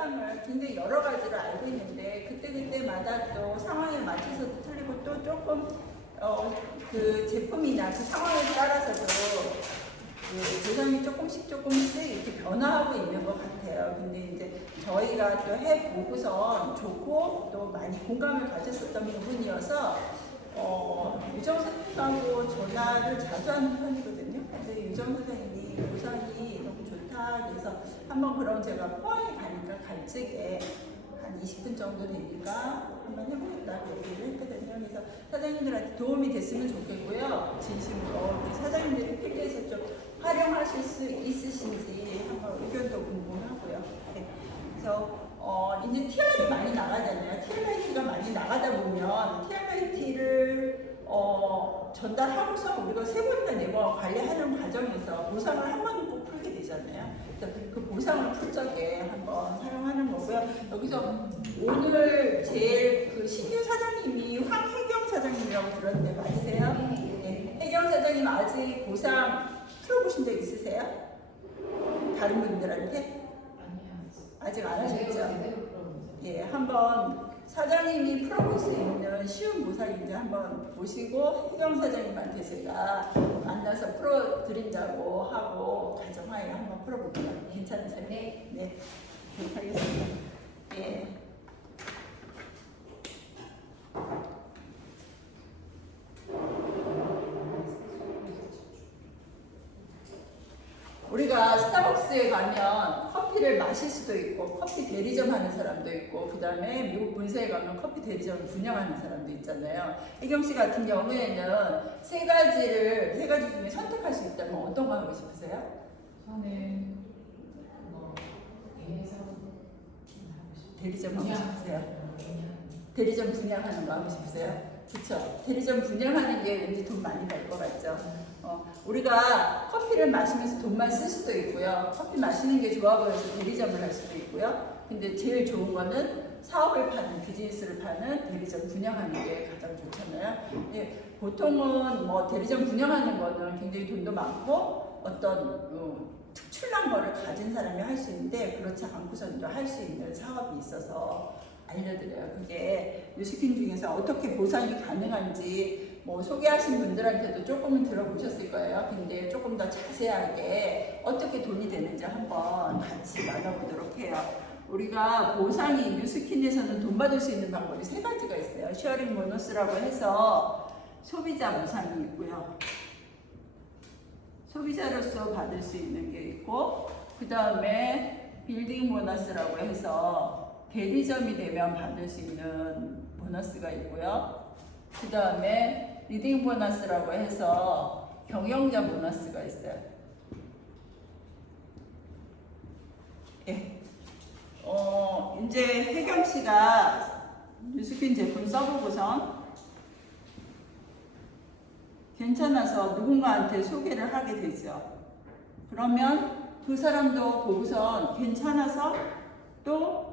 보상을 굉장히 여러 가지로 알고 있는데 그때마다 또 상황에 맞춰서도 틀리고 또 조금 그 제품이나 그 상황에 따라서도 그 보상이 조금씩 이렇게 변화하고 있는 것 같아요. 근데 이제 저희가 또 해보고선 좋고 또 많이 공감을 가졌었던 부분이어서 유정 선생님하고 전화를 자주 하는 편이거든요. 그래서 유정 선생님이 보상이 너무 좋다. 그래서 한번 그럼 제가 포항에 가니까 갈 적에 한 20분 정도 되니까 한번 해보겠다고 얘기를 했거든요. 그래서 사장님들한테 도움이 됐으면 좋겠고요. 진심으로 사장님들이 필드에서 좀 활용하실 수 있으신지 한번 의견도 궁금하고요. 네. 그래서 이제 TR이 많이 나가잖아요. TRIT가 많이 나가다 보면 TRIT를 전달하고서 우리가 3번이나 4번 관리하는 과정에서 보상을 한 번은 꼭 풀게 되잖아요. 그래서 그 보상을 풀 적에 한번 사용하는 거고요. 여기서 오늘 제일 그 신규 사장님이 황혜경 사장님이라고 들었는데 맞으세요? 네. 혜경 사장님 아직 보상 풀어보신 적 있으세요? 다른 분들한테? 아직 안 하셨죠? 예, 한번 사장님이 풀어볼 수 있는 쉬운 보상인지 한번 보시고 혜경 사장님한테 제가 만나서 풀어드린다고 하고 가정하에 한번 풀어볼게요. 괜찮으세요? 네. 네. 그렇게 하겠습니다. 예. 우리가 스타벅스에 가면 커피를 마실 수도 있고 커피 대리점 하는 사람도 있고 그 다음에 미국 본사에 가면 커피 대리점을 분양하는 사람도 있잖아요. 혜경 씨 같은 경우에는 세 가지 중에 선택할 수 있다면 어떤 거 하고 싶으세요? 저는 대리점 하고 싶으세요? 대리점 분양하는 거 하고 싶으세요? 그렇죠. 대리점 분양하는 게 왠지 돈 많이 벌 것 같죠. 우리가 커피를 마시면서 돈만 쓸 수도 있고요. 커피 마시는 게 좋아 보여서 대리점을 할 수도 있고요. 근데 제일 좋은 거는 사업을 파는, 비즈니스를 파는 대리점 분양하는 게 가장 좋잖아요. 보통은 뭐 대리점 분양하는 거는 굉장히 돈도 많고 어떤 특출난 거를 가진 사람이 할 수 있는데 그렇지 않고서도 할 수 있는 사업이 있어서 알려드려요. 그게 뉴스킨 중에서 어떻게 보상이 가능한지 뭐 소개하신 분들한테도 조금은 들어보셨을 거예요. 근데 조금 더 자세하게 어떻게 돈이 되는지 한번 같이 나눠보도록 해요. 우리가 보상이 뉴스킨에서는 돈 받을 수 있는 방법이 3가지가 있어요. 쉐어링 보너스라고 해서 소비자 보상이 있고요. 소비자로서 받을 수 있는 게 있고 그 다음에 빌딩 보너스라고 해서 대리점이 되면 받을 수 있는 보너스가 있고요. 그 다음에 리딩 보너스라고 해서 경영자 보너스가 있어요. 예. 이제 혜경 씨가 뉴스킨 제품 써보고선 괜찮아서 누군가한테 소개를 하게 되죠. 그러면 그 사람도 보고선 괜찮아서 또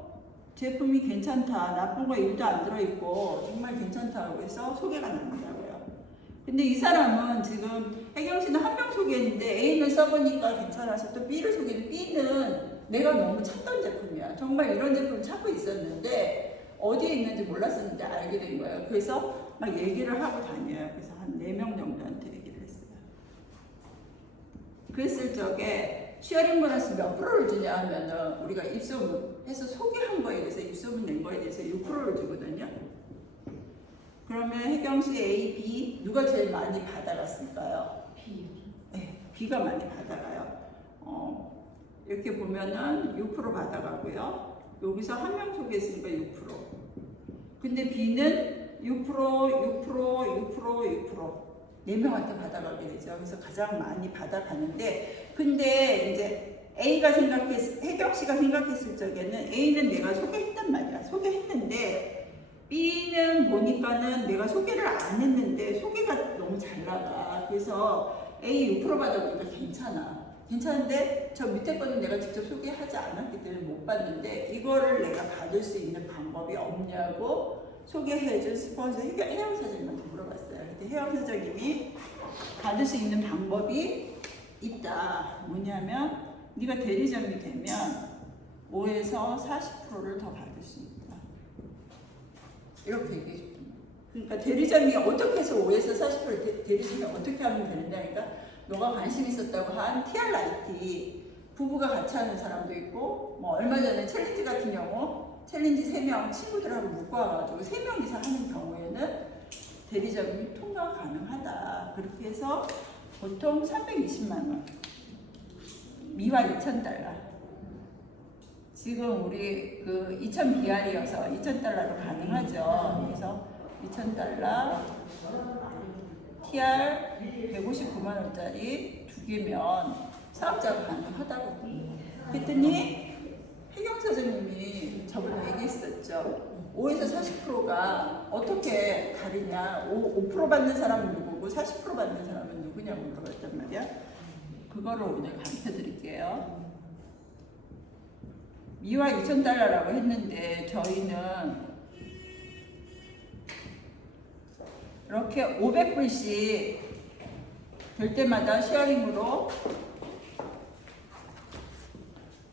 제품이 괜찮다, 나쁜 거 1도 안 들어있고 정말 괜찮다고 해서 소개가 난다고요. 근데 이 사람은 지금 혜경 씨는 한 명 소개했는데 A는 써보니까 괜찮아서 또 B를 소개했는데 B는 내가 너무 찾던 제품이야. 정말 이런 제품을 찾고 있었는데 어디에 있는지 몰랐었는데 알게 된 거예요. 그래서 막 얘기를 하고 다녀요. 그래서 한 4명 정도한테 얘기를 했어요. 그랬을 적에 쉐어링 보너스 몇 프로를 주냐 하면은 우리가 입소문해서 소개한 거에 대해서 입소문 낸 거에 대해서 6%를 주거든요. 그러면 혜경 씨 A, B 누가 제일 많이 받아갔을까요? B. 네, B가 많이 받아가요. 이렇게 보면은 6% 받아가고요. 여기서 한 명 소개했으니까 6%. 근데 B는 6%, 4명한테 받아가게 되죠. 그래서 가장 많이 받아가는데, 근데 이제 혜경 씨가 생각했을 적에는 A는 내가 소개했단 말이야. 소개했는데, B는 보니까는 내가 소개를 안 했는데, 소개가 너무 잘 나가. 그래서 A 6% 받아보니까 괜찮은데, 저 밑에 거는 내가 직접 소개하지 않았기 때문에 못 받는데, 이거를 내가 받을 수 있는 방법이 없냐고 소개해준 스폰서 혜영 사장님한테 물어봤어요. 그때 혜영 사장님이 받을 수 있는 방법이 있다. 뭐냐면 네가 대리점이 되면 5에서 40%를 더 받을 수 있다. 이렇게 얘기해 줍니다. 그러니까 대리점이 어떻게 해서 5에서 40% 대리점이 어떻게 하면 되느냐. 그러니까 너가 관심 있었다고 한 TR라이트 부부가 같이 하는 사람도 있고, 뭐 얼마 전에 챌린지 같은 경우 챌린지 3명 친구들하고 묶어와가지고 3명 이상 하는 경우에는 대리점이 통과 가능하다. 그렇게 해서 보통 320만 원, 미화 2,000달러. 지금 우리 그 2,000BR이어서 2,000달러로 가능하죠. 그래서 2,000달러, TR 159만 원짜리 2개면 사업자가 가능하다고. 그랬더니 혜경 사장님이 저번에 얘기했었죠. 5에서 40%가 어떻게 다르냐. 5% 받는 사람은 누구고 40% 받는 사람은 누구냐고 물어봤단 말이야. 그거를 오늘 가르쳐 드릴게요. 미화 2,000달러라고 했는데 저희는 이렇게 500불씩 될 때마다 쉐어링으로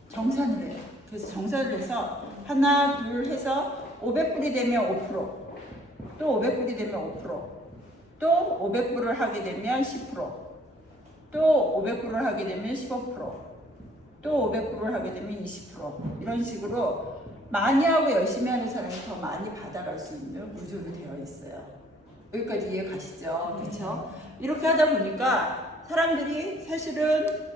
정산을 해요. 그래서 정산을 해서 하나, 둘 해서 500불이 되면 5%, 또 500불이 되면 5%, 또 500불을 하게 되면 10%, 또 500불을 하게 되면 15%, 또 500불을 하게 되면 20%. 이런 식으로 많이 하고 열심히 하는 사람이 더 많이 받아갈 수 있는 구조로 되어 있어요. 여기까지 이해 가시죠? 그렇죠? 이렇게 하다 보니까 사람들이 사실은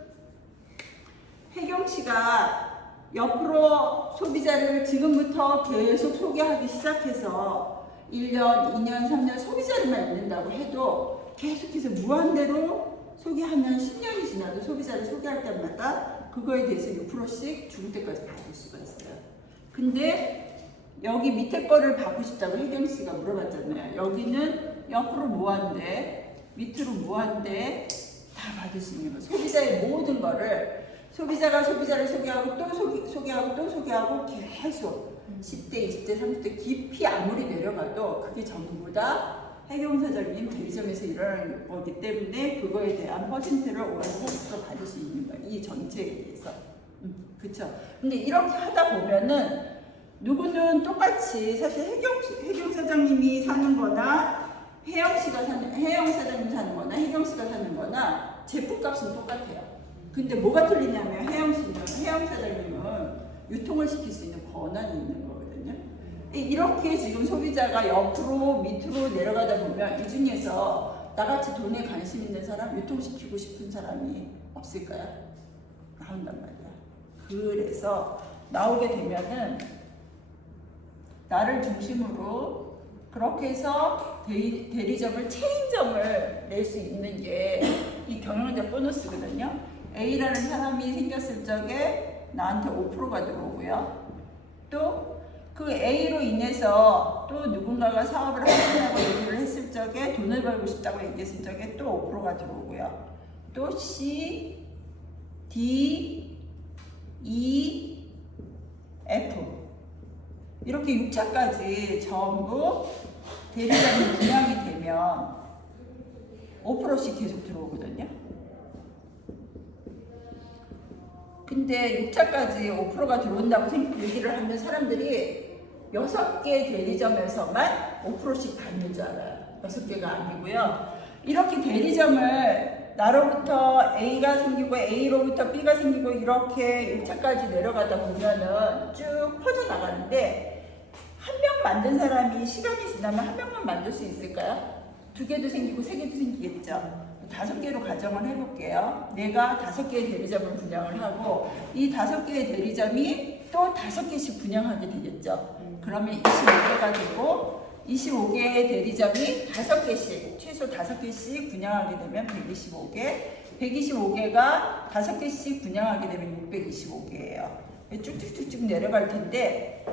혜경 씨가 옆으로 소비자를 지금부터 계속 소개하기 시작해서 1년, 2년, 3년 소비자를만 있는다고 해도 계속해서 무한대로 소개하면 10년이 지나도 소비자를 소개할 때마다 그거에 대해서 6%씩 죽을 때까지 받을 수가 있어요. 근데 여기 밑에 거를 받고 싶다고 혜경 씨가 물어봤잖아요. 여기는 옆으로 무한대, 밑으로 무한대 다 받을 수 있는 거. 소비자의 모든 거를 소비자가 소비자를 소개하고 또 소개하고 또 소개하고 계속 10대, 20대, 30대 깊이 아무리 내려가도 그게 전부 다 혜경 사장님 대리점에서 일어나는 거기 때문에 그거에 대한 퍼센트를 5에서 40% 받을 수 있는 거예요. 이 전체에 대해서. 그쵸? 근데 이렇게 하다 보면은 누구는 똑같이 사실 혜경 사장님이 사는 거나 혜영 사장님 사는 거나 혜경 씨가 사는 거나 제품값은 똑같아요. 근데 뭐가 틀리냐면 혜영 사장님은 유통을 시킬 수 있는 권한이 있는 거거든요. 이렇게 지금 소비자가 옆으로 밑으로 내려가다 보면 이 중에서 나같이 돈에 관심 있는 사람, 유통시키고 싶은 사람이 없을까요? 나온단 말이야. 그래서 나오게 되면은 나를 중심으로 그렇게 해서 대리점을 체인점을 낼 수 있는 게 이 경영자 보너스거든요. A라는 사람이 생겼을 적에 나한테 5%가 들어오고요. 또 그 A로 인해서 또 누군가가 사업을 하겠다고 얘기를 했을 적에 돈을 벌고 싶다고 얘기했을 적에 또 5%가 들어오고요. 또 C, D, E, F 이렇게 6차까지 전부 대리점이 분양이 되면 5%씩 계속 들어오거든요. 근데 6차까지 5%가 들어온다고 얘기를 하면 사람들이 6개 대리점에서만 5%씩 받는 줄 알아요. 6개가 아니고요. 이렇게 대리점을 나로부터 A가 생기고 A로부터 B가 생기고 이렇게 6차까지 내려가다 보면은 쭉 퍼져나가는데 한 명 만든 사람이 시간이 지나면 한 명만 만들 수 있을까요? 2개도 생기고 3개도 생기겠죠. 5개로 가정을 해볼게요. 내가 5개의 대리점을 분양을 하고 이 5개의 대리점이 또 5개씩 분양하게 되겠죠. 그러면 25개가 되고 25개의 대리점이 5개씩 최소 5개씩 분양하게 되면 125개 125개가 5개씩 분양하게 되면 625개예요. 쭉쭉쭉쭉 내려갈 텐데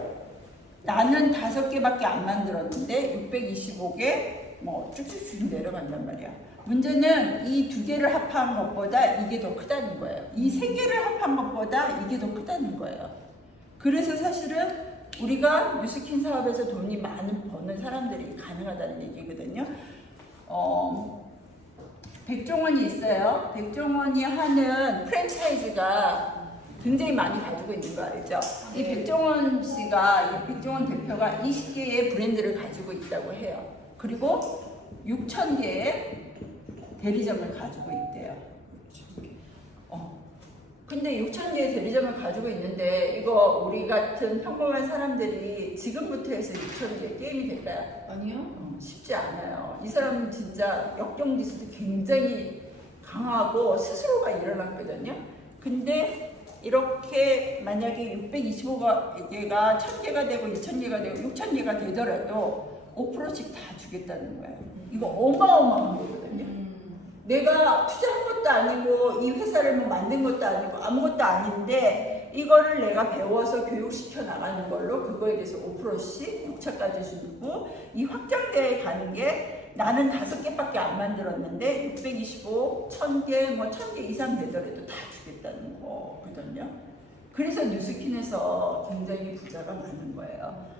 나는 5개밖에 안 만들었는데 625개 뭐 쭉쭉쭉 내려간단 말이야. 문제는 이 2개를 합한 것보다 이게 더 크다는 거예요. 이 3개를 합한 것보다 이게 더 크다는 거예요. 그래서 사실은 우리가 뉴스킨 사업에서 돈이 많이 버는 사람들이 가능하다는 얘기거든요. 백종원이 있어요. 백종원이 하는 프랜차이즈가 굉장히 많이 가지고 있는 거 알죠? 이 백종원 씨가, 이 백종원 대표가 20개의 브랜드를 가지고 있다고 해요. 그리고 6,000개의 대리점을 가지고 있대요. 근데 6,000개의 대리점을 가지고 있는데 이거 우리 같은 평범한 사람들이 지금부터 해서 6,000개 게임이 될까요? 아니요. 쉽지 않아요. 이 사람은 진짜 역경지수도 굉장히 강하고 스스로가 일어났거든요. 근데 이렇게 만약에 625개가 1,000개가 되고 2,000개가 되고 6,000개가 되더라도 5%씩 다 주겠다는 거예요. 이거 어마어마한 거거든요. 내가 투자한 것도 아니고 이 회사를 뭐 만든 것도 아니고 아무것도 아닌데 이거를 내가 배워서 교육시켜 나가는 걸로 그거에 대해서 5%씩 6차까지 주고 이 확장대에 가는 게 나는 5개밖에 안 만들었는데 625, 1,000개, 뭐 1,000개 이상 되더라도 다 주겠다는 거거든요. 그래서 뉴스킨에서 굉장히 부자가 많은 거예요.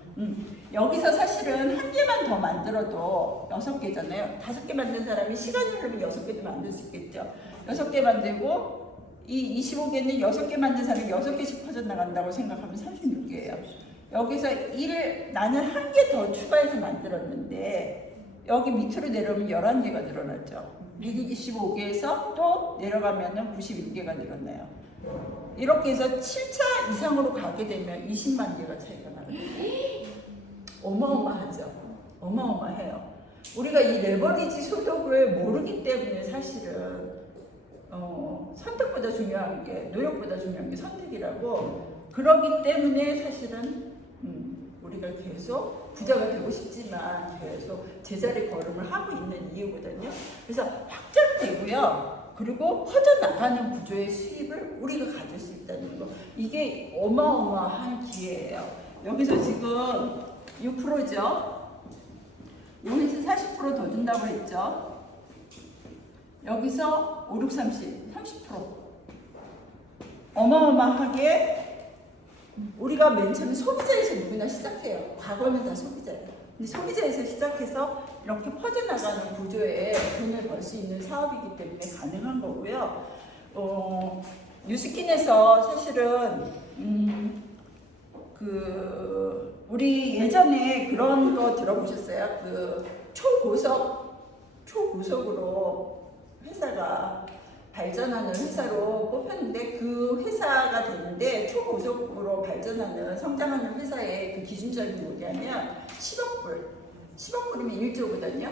여기서 사실은 1개만 더 만들어도 6개잖아요. 5개 만든 사람이 시간이 흐르면 6개도 만들 수 있겠죠. 6개 만들고 이 25개는 6개 만든 사람이 6개씩 퍼져나간다고 생각하면 36개예요. 여기서 나는 1개 더 추가해서 만들었는데 여기 밑으로 내려오면 11개가 늘어났죠. 125개에서 또 내려가면 91개가 늘었나요. 이렇게 해서 7차 이상으로 가게 되면 20만 개가 차이가 나거든요. 어마어마하죠. 어마어마해요. 우리가 이 레버리지 소득을 모르기 때문에 사실은 선택보다 중요한 게, 노력보다 중요한 게 선택이라고. 그러기 때문에 사실은 우리가 계속 부자가 되고 싶지만 계속 제자리 걸음을 하고 있는 이유거든요. 그래서 확장되고요. 그리고 퍼져나가는 구조의 수입을 우리가 가질 수 있다는 거. 이게 어마어마한 기회예요. 여기서 지금 6%죠. 여기서 40% 더 준다고 했죠. 여기서 5, 6, 30, 30%. 어마어마하게 우리가 맨 처음에 소비자에서 누구나 시작해요. 과거는 다 소비자예요. 근데 소비자에서 시작해서 이렇게 퍼져나가는 구조에 돈을 벌 수 있는 사업이기 때문에 가능한 거고요. 뉴스킨에서 사실은 우리 예전에 그런 거 들어보셨어요? 초고속으로 회사가 발전하는 회사로 뽑혔는데 그 회사가 되는데 초고속으로 발전하는 성장하는 회사의 그 기준점이 뭐냐면 10억 불이면 1조거든요.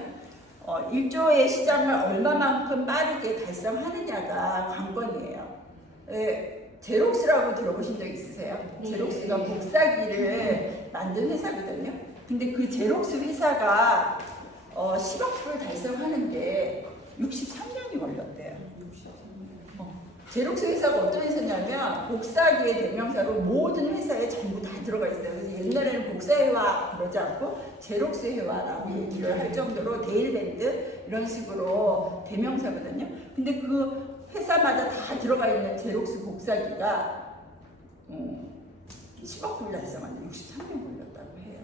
1조의 시장을 얼마만큼 빠르게 달성하느냐가 관건이에요. 제록스라고 들어보신 적 있으세요? 제록스가 복사기를 만든 회사거든요. 근데 그 제록스 회사가 10억 불 달성하는데 63년이 걸렸대요. 제록스 회사가 어떤 회사냐면 복사기의 대명사로 모든 회사에 전부 다 들어가 있어요. 그래서 옛날에는 복사회화 그러지 않고 제록스 회화라고 얘기를 할 정도로 데일밴드 이런 식으로 대명사거든요. 근데 그 회사마다 다 들어가 있는 제록스 복사기가 10억 불 달성하는데 63년 걸렸다고 해요.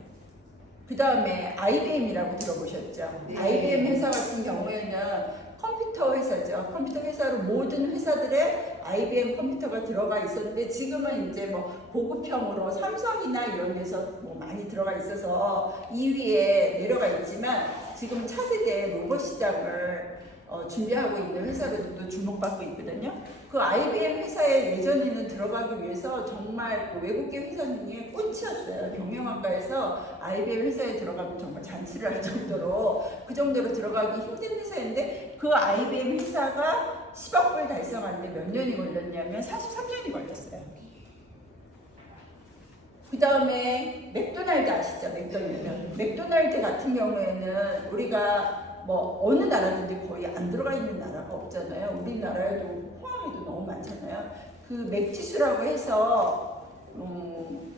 그 다음에 IBM이라고 들어보셨죠? 네. IBM 회사 같은 경우에는 컴퓨터 회사죠. 컴퓨터 회사로 모든 회사들의 IBM 컴퓨터가 들어가 있었는데 지금은 이제 뭐 보급형으로 삼성이나 이런 데서 뭐 많이 들어가 있어서 2위에 내려가 있지만 지금 차세대 로봇 시장을 준비하고 있는 회사들도 주목받고 있거든요. 그 IBM 회사에 예전에는 들어가기 위해서 정말 그 외국계 회사 중에 꽃이었어요. 경영학과에서 IBM 회사에 들어가면 정말 잔치를 할 정도로 그 정도로 들어가기 힘든 회사인데 그 IBM 회사가 10억 불 달성하는데 몇 년이 걸렸냐면 43년이 걸렸어요. 그 다음에 맥도날드 아시죠? 맥도날드 같은 경우에는 우리가 뭐 어느 나라든지 거의 안 들어가 있는 나라가 없잖아요. 우리나라에도 포함에도 너무 많잖아요. 그 맥지수라고 해서 그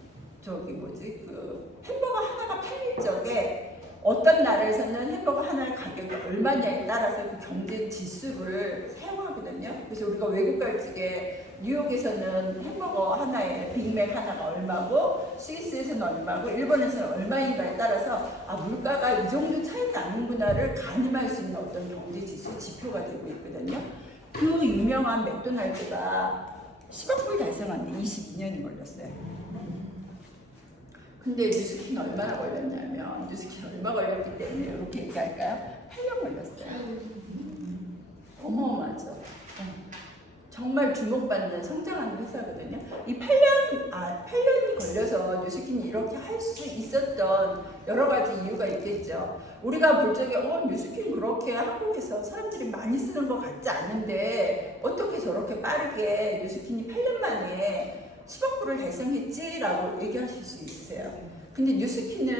햄버거 하나가 팔릴 적에 어떤 나라에서는 햄버거 하나의 가격이 얼마냐에 따라서 그 경제 지수를 사용하거든요. 그래서 우리가 외국 갈 적에 뉴욕에서는 햄버거 하나에 빅맥 하나가 얼마고 스위스에서는 얼마고 일본에서는 얼마인가에 따라서 물가가 이 정도 차이 나는구나를 가늠할 수 있는 어떤 경제 지수 지표가 되고 있거든요. 그 유명한 맥도날드가 10억 불 달성하는데 22년이 걸렸어요. 근데 뉴스킨 얼마나 걸렸냐면, 뉴스킨 얼마 걸렸기 때문에 이렇게 얘기할까요? 8년 걸렸어요. 어마어마하죠. 정말 주목받는 성장하는 회사거든요. 이 8년이 걸려서 뉴스킨이 이렇게 할 수 있었던 여러 가지 이유가 있겠죠. 우리가 볼 적에 뉴스킨 그렇게 한국에서 사람들이 많이 쓰는 것 같지 않은데 어떻게 저렇게 빠르게 뉴스킨이 8년 만에 10억 불을 달성했지? 라고 얘기하실 수 있으세요. 근데 뉴스킨은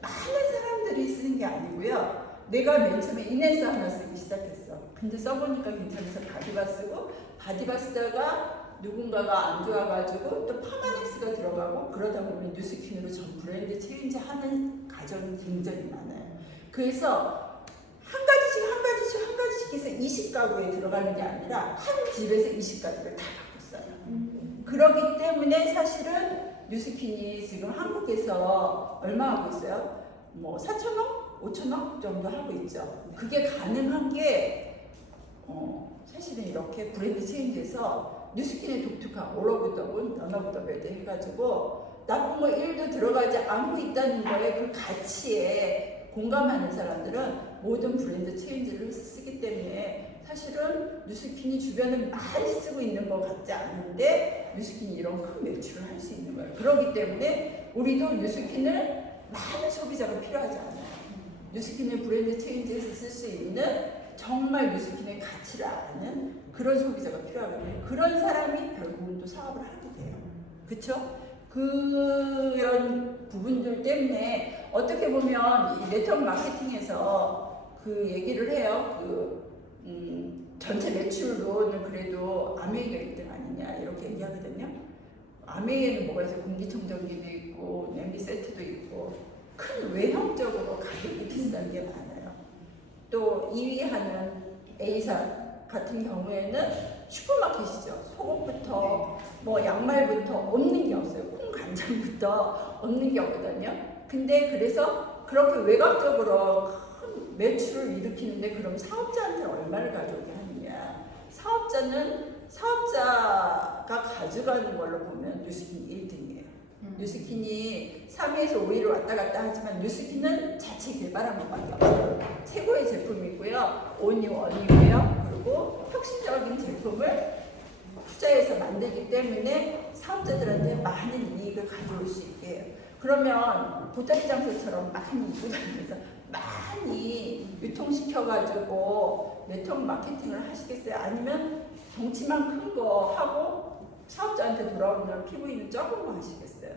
많은 사람들이 쓰는 게 아니고요. 내가 맨 처음에 이네스 하나 쓰기 시작했어. 근데 써보니까 괜찮아서 바디바 쓰고, 바디바 쓰다가 누군가가 안 좋아가지고 또 파마넥스가 들어가고, 그러다 보면 뉴스킨으로 전 브랜드 체인지 하는 가정이 굉장히 많아요. 그래서 한 가지씩 해서 20가구에 들어가는 게 아니라 한 집에서 20가구를 다 바꿨어요. 그렇기 때문에 사실은 뉴스킨이 지금 한국에서 얼마 하고 있어요? 뭐 4천억? 5천억 정도 하고 있죠. 그게 가능한 게 사실은 이렇게 브랜드 체인지에서 뉴스킨의 독특한 all of the moon, none of the bad 해가지고 나쁜 거 1도 들어가지 않고 있다는 거에 그 가치에 공감하는 사람들은 모든 브랜드 체인지를 쓰기 때문에 사실은 뉴스킨이 주변에 많이 쓰고 있는 것 같지 않은데 뉴스킨이 이런 큰 매출을 할 수 있는 거예요. 그렇기 때문에 우리도 뉴스킨을 많은 소비자가 필요하지 않아요. 뉴스킨의 브랜드 체인지에서 쓸 수 있는 정말 뉴스킨의 가치를 아는 그런 소비자가 필요하거든요. 그런 사람이 결국은 또 사업을 하게 돼요. 그쵸? 그런 부분들 때문에 어떻게 보면 이 네트워크 마케팅에서 그 얘기를 해요. 전체 매출로는 그래도 아메이가 1등 아니냐 이렇게 얘기하거든요. 아메이에는 뭐가 있어요? 공기청정기도 있고 냄비 세트도 있고 큰 외형적으로 가격이 비싼 게 많아요. 또 2위 하는 A사 같은 경우에는 슈퍼마켓이죠. 속옷부터 뭐 양말부터 없는 게 없어요. 콩 간장부터 없는 게 없거든요. 근데 그래서 그렇게 외곽적으로 큰 매출을 일으키는데 그럼 사업자한테 얼마를 가져오게 하느냐. 사업자가 가져가는 걸로 보면 뉴스킨 1등이에요. 뉴스킨이 3위에서 5위로 왔다 갔다 하지만 뉴스킨은 자체 개발한 것밖에 없어요. 최고의 제품이고요. 온리원이고요. 그리고 혁신적인 제품을 투자해서 만들기 때문에 사업자들한테 많은 이익을 가져올 수 있게 해요. 그러면 보따리 장소처럼 많이 입고 다니면서 많이 유통시켜가지고 네트워크 마케팅을 하시겠어요? 아니면 덩치만 큰 거 하고 사업자한테 돌아오는 PV는 적은 거 하시겠어요?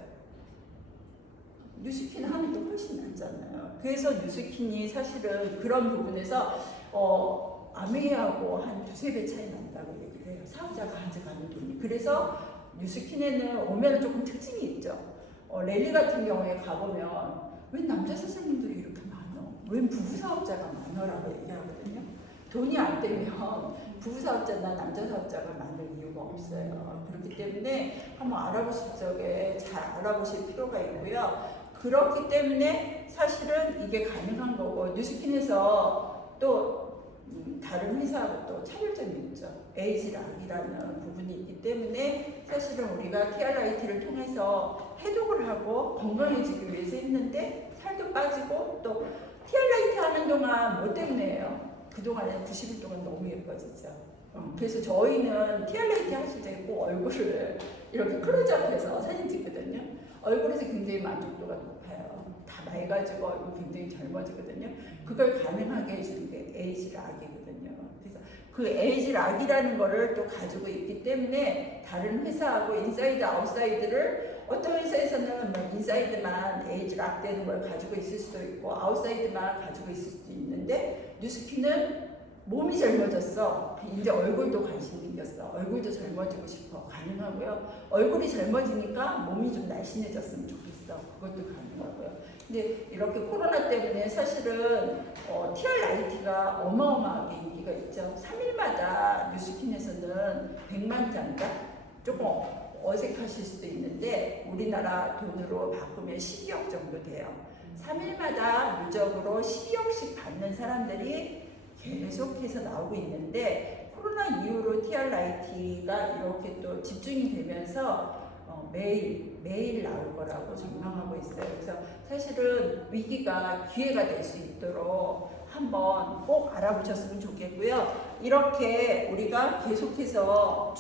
뉴스킨 하는 게 훨씬 낫잖아요. 그래서 뉴스킨이 사실은 그런 부분에서 아메이하고 한 2~3배 차이 난다고 얘기를 해요. 사업자가 가져가는 돈이. 그래서 뉴스킨에는 오면 조금 특징이 있죠. 랠리 같은 경우에 가보면 왜 남자 사장님들이 이렇게 많어? 왜 부부 사업자가 많어라고 얘기하거든요. 돈이 안 되면 부부 사업자나 남자 사업자가 많을 이유가 없어요. 그렇기 때문에 한번 알아보실 적에 잘 알아보실 필요가 있고요. 그렇기 때문에 사실은 이게 가능한 거고 뉴스킨에서 또 다른 회사하고 또 차별점이 있죠. 에이지락이라는 부분이 있기 때문에 사실은 우리가 TRIT를 통해서 해독을 하고 건강해지기 위해서 했는데 살도 빠지고 또 TRIT 하는 동안 뭐 때문에요? 그동안에 90일 동안 너무 예뻐졌죠. 그래서 저희는 TRIT 하실 때 꼭 얼굴을 이렇게 클로즈업해서 사진 찍거든요. 얼굴에서 굉장히 만족도가 높아요. 다 맑아지고 얼굴 굉장히 젊어지거든요. 그걸 가능하게 해주는 게 에이지락이거든요. 그래서 그 에이지락이라는 거를 또 가지고 있기 때문에 다른 회사하고 인사이드 아웃사이드를 어떤 회사에서는 뭐 인사이드만 에이지락 되는 걸 가지고 있을 수도 있고 아웃사이드만 가지고 있을 수도 있는데 뉴스킨은 몸이 젊어졌어. 이제 얼굴도 관심 생겼어. 얼굴도 젊어지고 싶어. 가능하고요. 얼굴이 젊어지니까 몸이 좀 날씬해졌으면 좋겠어. 그것도 가능하고요. 근데 이렇게 코로나 때문에 사실은 TRIT가 어마어마하게 인기가 있죠. 3일마다 뉴스킨에서는 100만 장가 조금 어색하실 수도 있는데 우리나라 돈으로 바꾸면 12억 정도 돼요. 3일마다 누적으로 12억씩 받는 사람들이 계속해서 나오고 있는데 코로나 이후로 TRIT가 이렇게 또 집중이 되면서 매일 나올 거라고 전망하고 있어요. 그래서 사실은 위기가 기회가 될 수 있도록 한번 꼭 알아보셨으면 좋겠고요. 이렇게 우리가 계속해서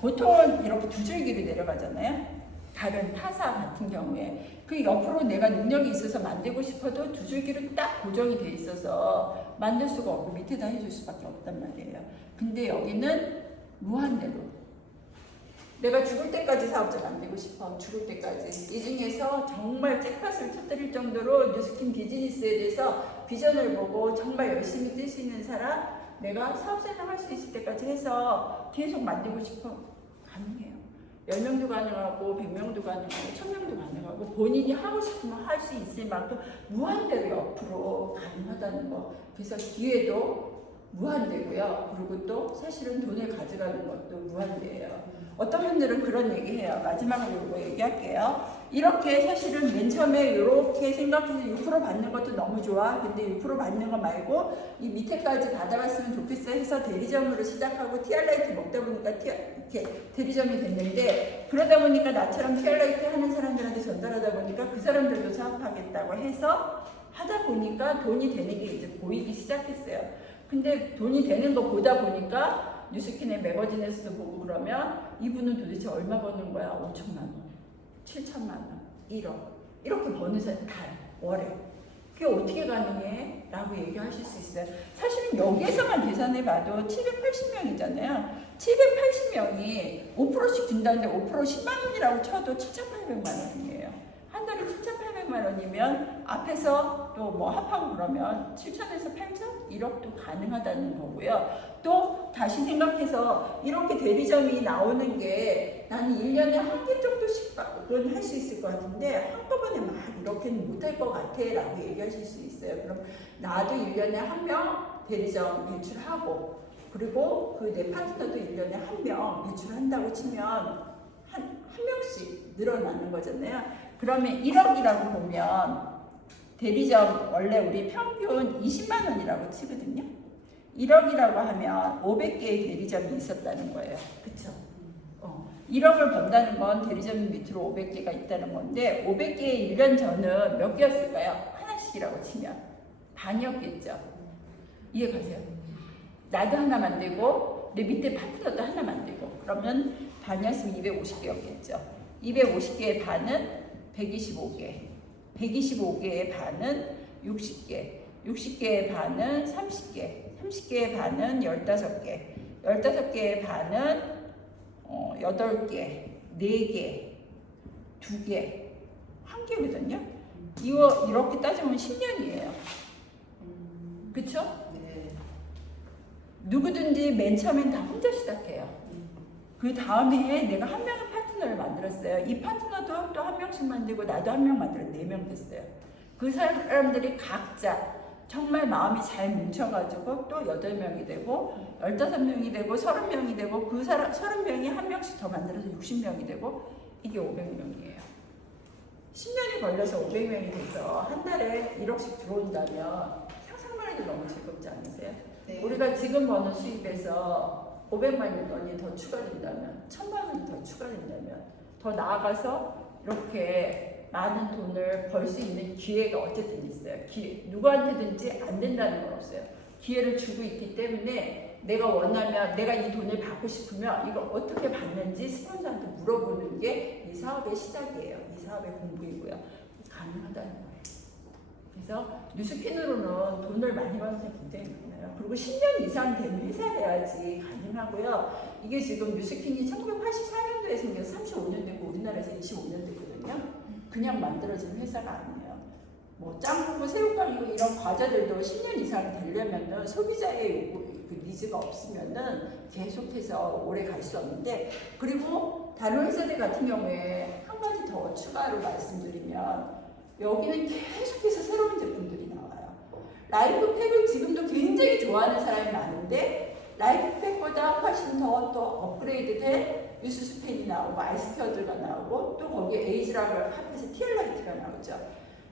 보통은 이렇게 두 줄기로 내려가잖아요. 다른 타사 같은 경우에 그 옆으로 내가 능력이 있어서 만들고 싶어도 두 줄기로 딱 고정이 돼 있어서 만들 수가 없고 밑에다 해줄 수밖에 없단 말이에요. 근데 여기는 무한대로 내가 죽을 때까지 사업자 만들고 싶어. 죽을 때까지. 이 중에서 정말 잭팟을 터뜨릴 정도로 뉴스킨 비즈니스에 대해서 비전을 보고 정말 열심히 뛸 수 있는 사람, 내가 사업생활 할 수 있을 때까지 해서 계속 만들고 싶어. 가능해요. 10명도 가능하고 100명도 가능하고 1000명도 가능하고 본인이 하고 싶으면 할 수 있을 만큼 무한대로 옆으로 가능하다는 거. 그래서 기회도 무한대고요. 그리고 또 사실은 돈을 가져가는 것도 무한대예요. 어떤 분들은 그런 얘기해요. 마지막으로 이거 얘기할게요. 이렇게 사실은 맨 처음에 이렇게 생각해서 6% 받는 것도 너무 좋아. 근데 6% 받는 거 말고 이 밑에까지 받아갔으면 좋겠어 해서 대리점으로 시작하고 TR라이트 먹다 보니까 이렇게 대리점이 됐는데, 그러다 보니까 나처럼 TR라이트 하는 사람들한테 전달하다 보니까 그 사람들도 사업하겠다고 해서 하다 보니까 돈이 되는 게 이제 보이기 시작했어요. 근데 돈이 되는 거 보다 보니까 뉴스킨의 매거진에서도 보고 그러면 이분은 도대체 얼마 버는 거야? 5천만 원, 7천만 원, 1억 이렇게 버는 사람 다 월에. 그게 어떻게 가능해? 라고 얘기하실 수 있어요. 사실은 여기에서만 계산해봐도 780명이잖아요. 780명이 5%씩 준다는데 5% 10만 원이라고 쳐도 7,800만 원이에요. 한 달에 7,800만 원이면 앞에서 또 뭐 합하고 그러면 7천에서 8천? 1억도 가능하다는 거고요. 또 다시 생각해서 이렇게 대리점이 나오는 게 나는 1년에 한 개 정도씩은 할 수 있을 것 같은데 한꺼번에 막 이렇게는 못할 것 같아 라고 얘기하실 수 있어요. 그럼 나도 1년에 한 명 대리점 배출하고, 그리고 그 내 파트너도 1년에 한 명 배출한다고 치면 한 명씩 늘어나는 거잖아요. 그러면 1억이라고 보면 대리점 원래 우리 평균 20만 원이라고 치거든요. 1억이라고 하면 500개의 대리점이 있었다는 거예요. 그쵸? 1억을 번다는 건 대리점 밑으로 500개가 있다는 건데 500개의 1년 전은 몇 개였을까요? 하나씩이라고 치면 반이었겠죠. 이해가세요? 나도 하나 만들고 내 밑에 파트너도 하나 만들고 그러면 반이었으면 250개였겠죠. 250개의 반은 125개, 125개의 반은 60개, 60개의 반은 30개, 30개의 반은 15개, 15개의 반은 8개, 4개, 2개, 1개거든요. 이거 이렇게 따지면 10년이에요. 그쵸? 네. 누구든지 맨 처음엔 다 혼자 시작해요. 그 다음에 내가 한 명의 파트너를 만들었어요. 이 파트너도 또 한 명씩 만들고 나도 한 명 만들어 4명 됐어요. 그 사람들이 각자 정말 마음이 잘 뭉쳐가지고 또 8명이 되고 15명이 되고 30명이 되고 그 사람 30명이 한 명씩 더 만들어서 60명이 되고 이게 500명이에요. 10년이 걸려서 500명이 돼서 한 달에 1억씩 들어온다면 상상만 해도 너무 즐겁지 않으세요? 네. 우리가 지금 버는 수입에서 500만 원이 더 추가된다면, 1000만 원이 더 추가된다면, 더 나아가서 이렇게 많은 돈을 벌 수 있는 기회가 어쨌든 있어요. 누구한테든지 안 된다는 건 없어요. 기회를 주고 있기 때문에 내가 원하면, 내가 이 돈을 받고 싶으면 이걸 어떻게 받는지 스폰서한테 물어보는 게 이 사업의 시작이에요. 이 사업의 공부이고요. 가능하다는 거예요. 그래서 뉴스킨으로는 돈을 많이 버는 게 굉장히 많아요. 그리고 10년 이상 된 회사여야지 가능하고요. 이게 지금 뉴스킨이 1984년도에 생겨서 35년 되고 우리나라에서 25년 됐거든요. 그냥 만들어진 회사가 아니에요. 뭐 짱구고 새우깡이고 이런 과자들도 10년 이상 되려면은 소비자의 그 니즈가 없으면은 계속해서 오래 갈 수 없는데, 그리고 다른 회사들 같은 경우에 한 가지 더 추가로 말씀드리면 여기는 계속해서 새로운 제품들이 나와요. 라이프팩을 지금도 굉장히 좋아하는 사람이 많은데 라이프팩보다 훨씬 더 또 업그레이드된 유수스펜이 나오고 아이스케어들가 나오고 또 거기에 에이즈락을 합해서 TR라이트가 나오죠.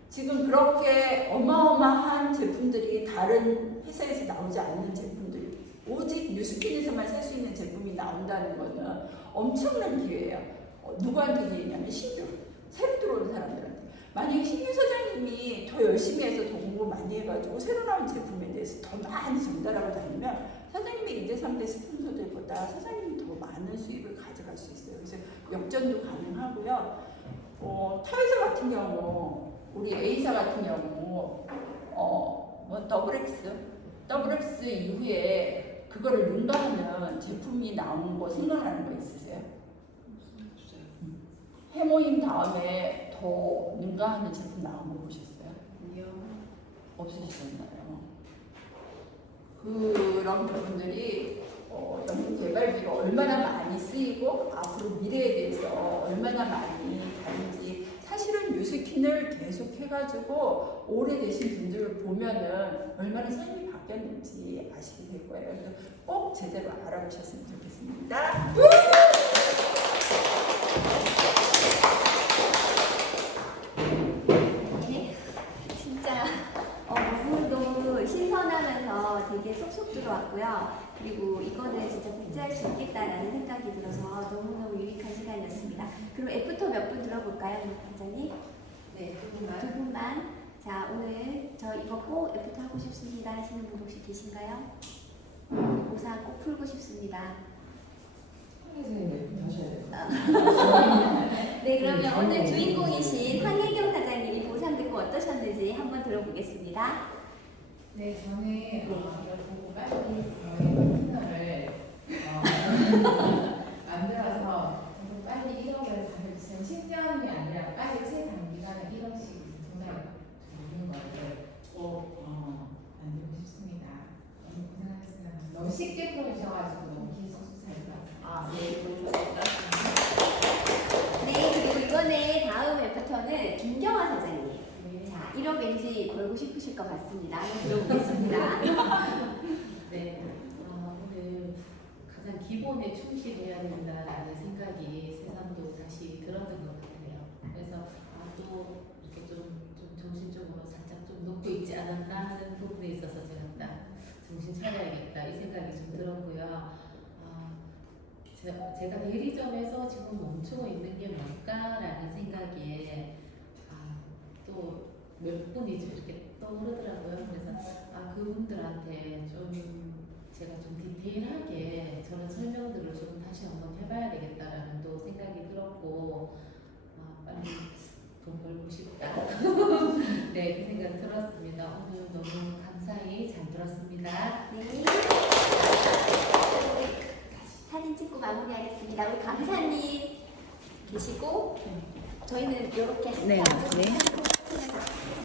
지금 그렇게 어마어마한 제품들이 다른 회사에서 나오지 않는 제품들이 오직 뉴스킨에서만 살 수 있는 제품이 나온다는 거는 엄청난 기회예요. 누구한테 기회냐면 신규, 새로 들어오는 사람들한테. 만약에 신규 사장님이 더 열심히 해서 더 공부 많이 해가지고 새로 나온 제품에 대해서 더 많이 전달하고 다니면 사장님의 2대 3대 스폰서들보다 사장님이 더 많은 수입을 가져갈 수 있어요. 그래서 역전도 가능하고요. 타회사 같은 경우, 우리 A사 같은 경우, 뭐 더블X 이후에 그거를 능가하는 제품이 나온 거 생각나는 거 있으세요? 해모임 다음에 더 능가하는 제품 나온 거 보셨어요? 아니요. 없으셨나요? 그런 부분들이 연구 개발비가 얼마나 많이 쓰이고 앞으로 미래에 대해서 얼마나 많이 다른지 사실은 뉴스킨을 계속 해가지고 오래되신 분들을 보면은 얼마나 삶이 바뀌었는지 아시게 될 거예요. 그래서 꼭 제대로 알아보셨으면 좋겠습니다. 네, 진짜 너무 신선하면서 되게 쏙쏙 들어왔고요. 그리고 이거는 진짜 복제할 수 있겠다라는 생각이 들어서 너무너무 유익한 시간이었습니다. 그럼 애프터 몇 분 들어볼까요, 반장님? 네, 두 분만. 자, 오늘 저 이거 꼭 애프터 하고 싶습니다 하시는 분 혹시 계신가요? 고사 꼭 풀고 싶습니다. 네, 그러면 오늘 주인공이신 황혜경 사장님이 보상 듣고 어떠셨는지 한번 들어보겠습니다. 네, 저는 이걸 보고 빨리 저의 패널을 만들어서 저도 빨리 1억을 받아주시면 10년이 아니라 빨리 최단기간에 1억씩 정말 좋은 거를 꼭 만들고 싶습니다. 너무 고생하셨습니다. 너무 쉽게 풀어주셔가지고 너무 기술수 잘 들어왔어요. 네, 그리고 이번에 다음 애프터는 김경화 사장님. 네. 자, 1억 왠지 벌고 싶으실 것 같습니다. 한번 들어보겠습니다. 네. 오늘 가장 기본에 충실해야 된다라는 생각이 새삼도 다시 들었던 것 같아요. 그래서 또 이렇게 좀 정신적으로 살짝 좀 놓고 있지 않았나 하는 부분에 있어서 제가 딱 정신 차려야겠다 이 생각이 좀 들었고요. 제가 대리점에서 지금 멈추고 있는 게 뭘까라는 생각에 또 몇 분이 이렇게 떠오르더라고요. 그래서 그분들한테 좀 제가 좀 디테일하게 저런 설명들을 좀 다시 한번 해봐야 되겠다라는 또 생각이 들었고 빨리 돈 벌고 싶다. 네, 그 생각 들었습니다. 오늘 너무 감사히 잘 들었습니다. 네. 사진 찍고 마무리하겠습니다. 우리 강사님 계시고 저희는 이렇게 네, 네.